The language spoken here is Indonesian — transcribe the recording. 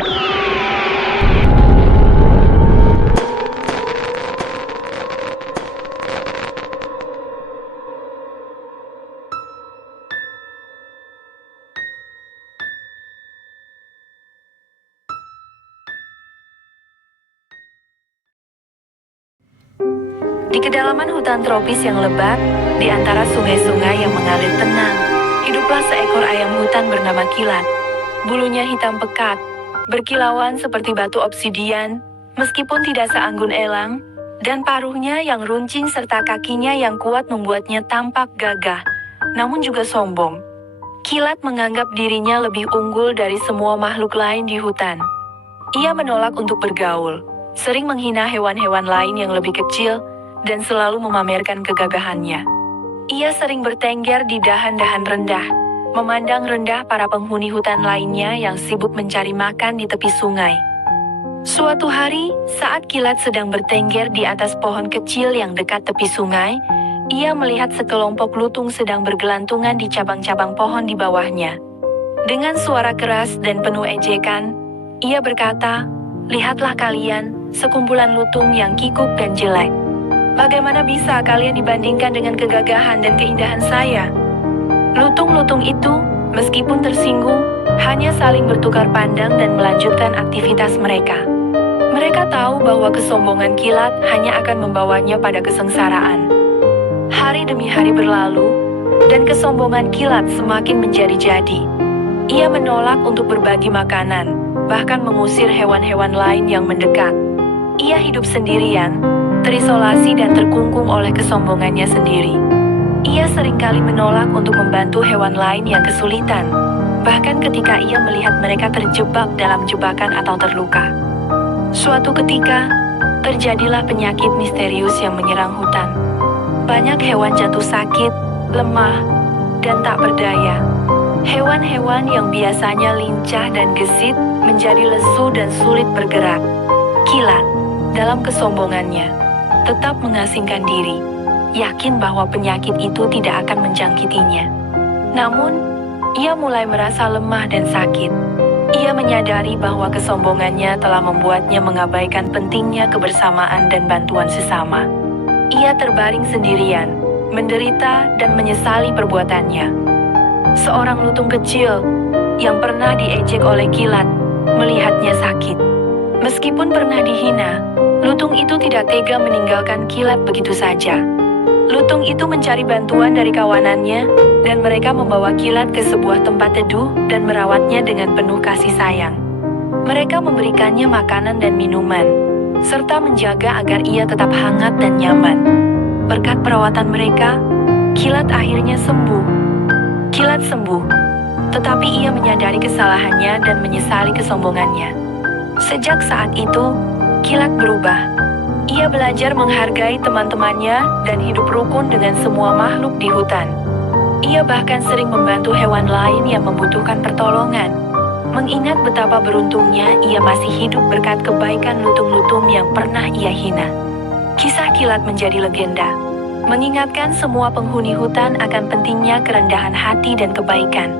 Di kedalaman hutan tropis yang lebat, di antara sungai-sungai yang mengalir tenang, hiduplah seekor ayam hutan bernama Kilat. Bulunya hitam pekat, berkilauan seperti batu obsidian, meskipun tidak seanggun elang, dan paruhnya yang runcing serta kakinya yang kuat membuatnya tampak gagah, namun juga sombong. Kilat menganggap dirinya lebih unggul dari semua makhluk lain di hutan. Ia menolak untuk bergaul, sering menghina hewan-hewan lain yang lebih kecil, dan selalu memamerkan kegagahannya. Ia sering bertengger di dahan-dahan rendah, memandang rendah para penghuni hutan lainnya yang sibuk mencari makan di tepi sungai. Suatu hari, saat Kilat sedang bertengger di atas pohon kecil yang dekat tepi sungai, ia melihat sekelompok lutung sedang bergelantungan di cabang-cabang pohon di bawahnya. Dengan suara keras dan penuh ejekan, ia berkata, "Lihatlah kalian, sekumpulan lutung yang kikuk dan jelek. Bagaimana bisa kalian dibandingkan dengan kegagahan dan keindahan saya?" Lutung-lutung itu, meskipun tersinggung, hanya saling bertukar pandang dan melanjutkan aktivitas mereka. Mereka tahu bahwa kesombongan Kilat hanya akan membawanya pada kesengsaraan. Hari demi hari berlalu, dan kesombongan Kilat semakin menjadi-jadi. Ia menolak untuk berbagi makanan, bahkan mengusir hewan-hewan lain yang mendekat. Ia hidup sendirian, terisolasi dan terkungkung oleh kesombongannya sendiri. Ia seringkali menolak untuk membantu hewan lain yang kesulitan, bahkan ketika ia melihat mereka terjebak dalam jebakan atau terluka. Suatu ketika, terjadilah penyakit misterius yang menyerang hutan. Banyak hewan jatuh sakit, lemah, dan tak berdaya. Hewan-hewan yang biasanya lincah dan gesit menjadi lesu dan sulit bergerak. Kilat, dalam kesombongannya, tetap mengasingkan diri, yakin bahwa penyakit itu tidak akan menjangkitinya. Namun, ia mulai merasa lemah dan sakit. Ia menyadari bahwa kesombongannya telah membuatnya mengabaikan pentingnya kebersamaan dan bantuan sesama. Ia terbaring sendirian, menderita dan menyesali perbuatannya. Seorang lutung kecil, yang pernah diejek oleh Kilat, melihatnya sakit. Meskipun pernah dihina, lutung itu tidak tega meninggalkan Kilat begitu saja. Lutung itu mencari bantuan dari kawanannya, dan mereka membawa Kilat ke sebuah tempat teduh dan merawatnya dengan penuh kasih sayang. Mereka memberikannya makanan dan minuman, serta menjaga agar ia tetap hangat dan nyaman. Berkat perawatan mereka, Kilat akhirnya sembuh. Kilat sembuh, tetapi ia menyadari kesalahannya dan menyesali kesombongannya. Sejak saat itu, Kilat berubah. Ia belajar menghargai teman-temannya dan hidup rukun dengan semua makhluk di hutan. Ia bahkan sering membantu hewan lain yang membutuhkan pertolongan. Mengingat betapa beruntungnya ia masih hidup berkat kebaikan lutung-lutung yang pernah ia hina. Kisah Kilat menjadi legenda, mengingatkan semua penghuni hutan akan pentingnya kerendahan hati dan kebaikan.